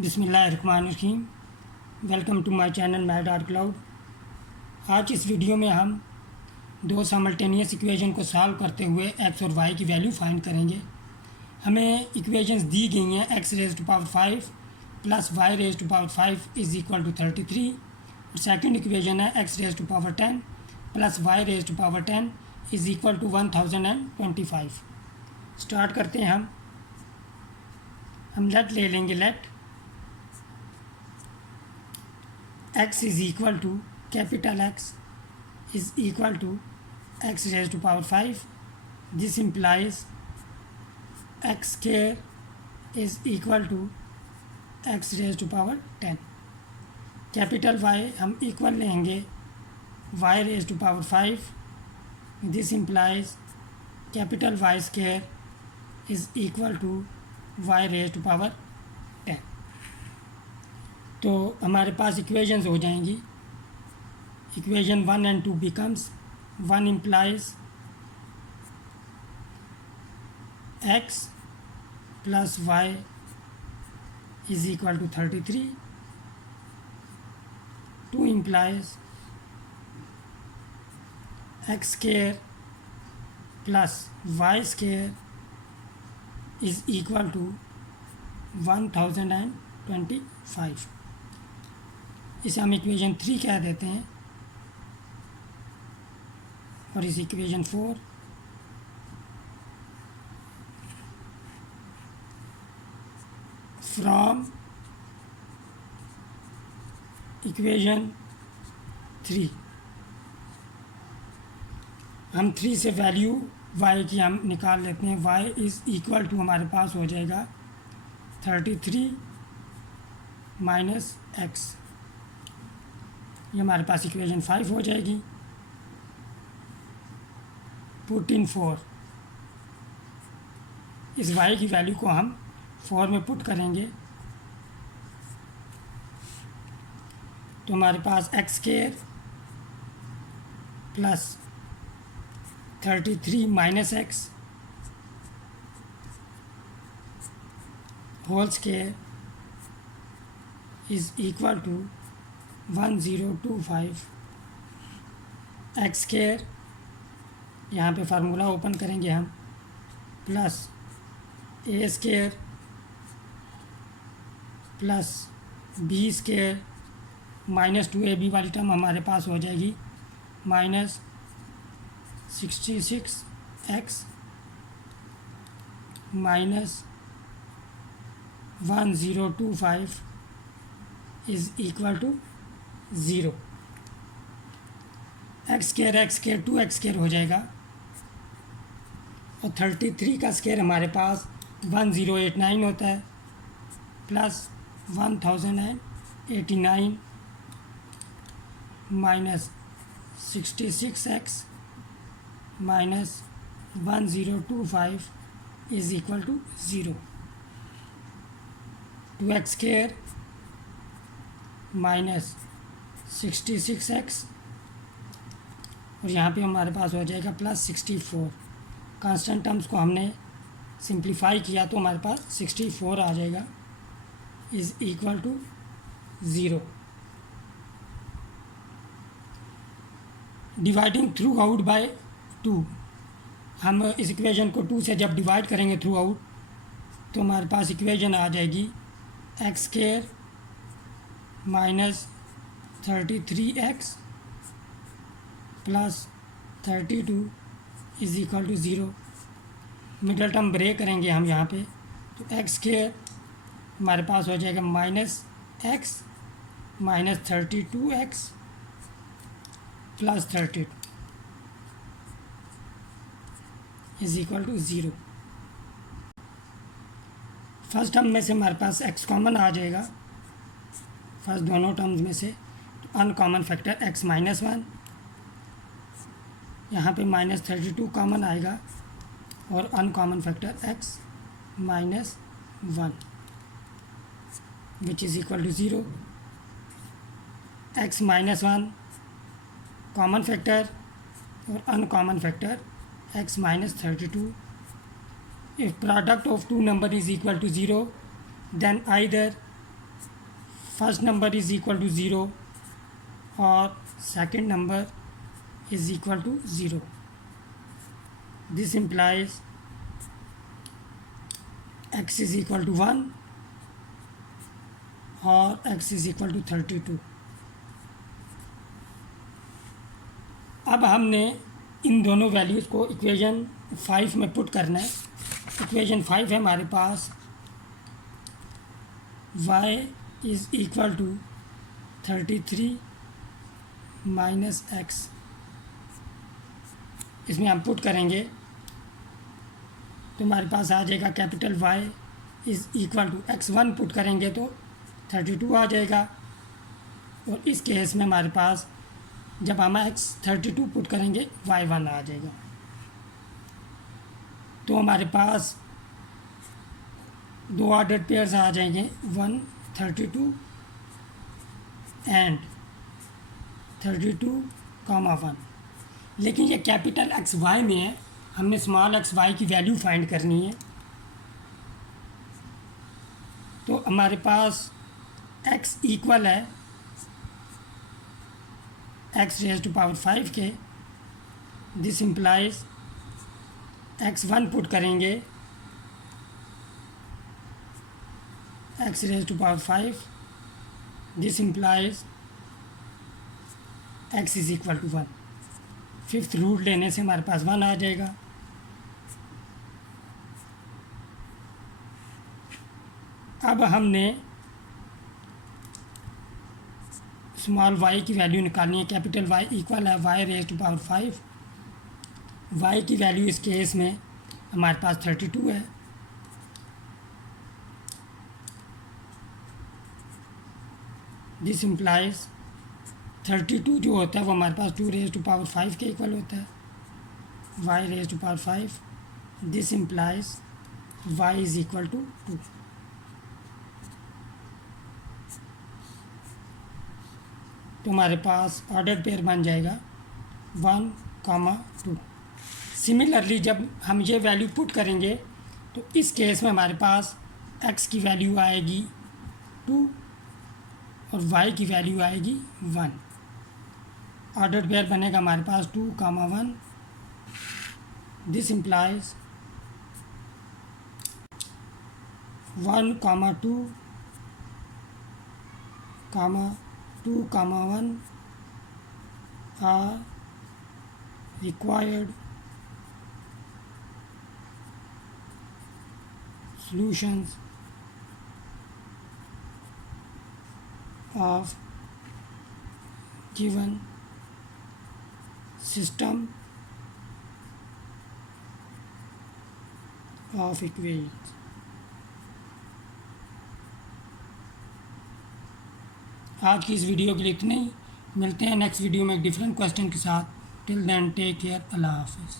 बिस्मिल्लाहिर्रहमानिर्रहीम। Welcome to my channel Math Cloud. आज इस वीडियो में हम दो साइमल्टेनियस इक्वेशन को सॉल्व करते हुए एक्स और वाई की वैल्यू फाइंड करेंगे। हमें इक्वेशंस दी गई हैं x raise to power 5 plus y raise to power 5 is equal to 33 और सेकंड इक्वेशन है x raise to power 10 plus y raise to power 10 is equal to 1025। Start करते हैं हम लेट ले लेंगे। Let x is equal to capital X is equal to x raised to power 5. This implies x square is equal to x raised to power 10. Capital y हम equal लेंगे y raised to power 5. This implies capital Y square is equal to y raised to power 10. तो हमारे पास equations हो जाएंगी। Equation 1 and 2 becomes 1 implies x plus y is equal to 33. 2 implies x square plus y square is equal to 1025। इसे हम equation 3 कह देते हैं और इस इक्वेशन 4 फ्रॉम इक्वेशन 3 हम 3 से वैल्यू y की हम निकाल लेते हैं। y इज़ इक्वल टू हमारे पास हो जाएगा 33 माइनस एक्स, ये हमारे पास इक्वेशन 5 हो जाएगी। पुट इन 4, इस y की वैल्यू को हम 4 में पुट करेंगे तो हमारे पास x square plus 33 minus x whole square is equal to 1025। X square यहाँ पे फार्मूला ओपन करेंगे हम plus a square plus b square minus 2ab वाली टर्म हमारे पास हो जाएगी minus 66x minus 1025 is equal to 0। X square 2x square हो जाएगा और 33 का स्क्वायर हमारे पास 1089 होता है plus 1089 minus 66x minus 1025 is equal to 0। 2x square minus 66x और यहाँ पे हमारे पास हो जाएगा प्लस 64। कांस्टेंट टर्म्स को हमने सिंप्लीफाई किया तो हमारे पास 64 आ जाएगा is equal to 0। Dividing through out by 2, हम इस इक्वेशन को 2 से जब डिवाइड करेंगे थ्रू आउट तो हमारे पास इक्वेशन आ जाएगी x square minus 33x plus 32 is equal to 0। Middle term break करेंगे हम यहाँ पे तो एक्स स्क्वायर हमारे पास हो जाएगा minus x minus 32x plus 32 is equal to 0। First term में से हमारे पास x कॉमन आ जाएगा, फर्स्ट दोनों टर्म्स में से। तो अनकॉमन फैक्टर x माइनस 1, यहाँ पे माइनस 32 कॉमन आएगा और uncommon factor x minus 1 which is equal to 0। x minus 1 common factor और uncommon factor x minus 32। If product of two number is equal to 0, then either first number is equal to zero और second number is equal to zero. This implies x is equal to 1 और x is equal to 32। अब हमने इन दोनों values को equation 5 में put करना है। Equation 5 है हमारे पास y is equal to 33 minus x. इसमें हम पुट करेंगे तो हमारे पास आ जाएगा capital Y is equal to x1 put करेंगे तो 32 आ जाएगा। और इस केस में हमारे पास जब हम x32 पुट करेंगे y1 आ जाएगा। तो हमारे पास दो ऑर्डर्ड पेयर्स आ जाएंगे 132 एंड 32, 1। लेकिन ये कैपिटल XY में है, हमने स्मॉल XY की वैल्यू फाइंड करनी है। तो हमारे पास x इक्वल है x रेज़ टू पावर 5 के। दिस इम्प्लाइज x1 पुट करेंगे x raise to power 5। This implies x is equal to 1। Fifth root लेने से हमारे पास 1 आ जाएगा। अब हमने स्मॉल y की वैल्यू निकालनी है। कैपिटल Y इक्वल है y raise to power 5। y की वैल्यू इस केस में हमारे पास 32 है। दिस इम्प्लाइज 32 जो होता है वो हमारे पास 2 रेज़ टू पावर 5 के इक्वल होता है, y raise to power 5। This implies y is equal to 2। तो हमारे पास ऑर्डर पेयर बन जाएगा 1, 2। सिमिलरली जब हम ये वैल्यू पुट करेंगे तो इस केस में हमारे पास x की वैल्यू आएगी 2 और y की वैल्यू आएगी 1। ऑर्डर पेयर बनेगा हमारे पास 2, 1। This implies 1, 2, 2, 1 are required solutions of given system of equations। आज की इस वीडियो के लिए इतना ही। मिलते हैं नेक्स्ट वीडियो में एक डिफरेंट क्वेश्चन के साथ। टिल देन टेक केयर, अल्लाह हाफिज़।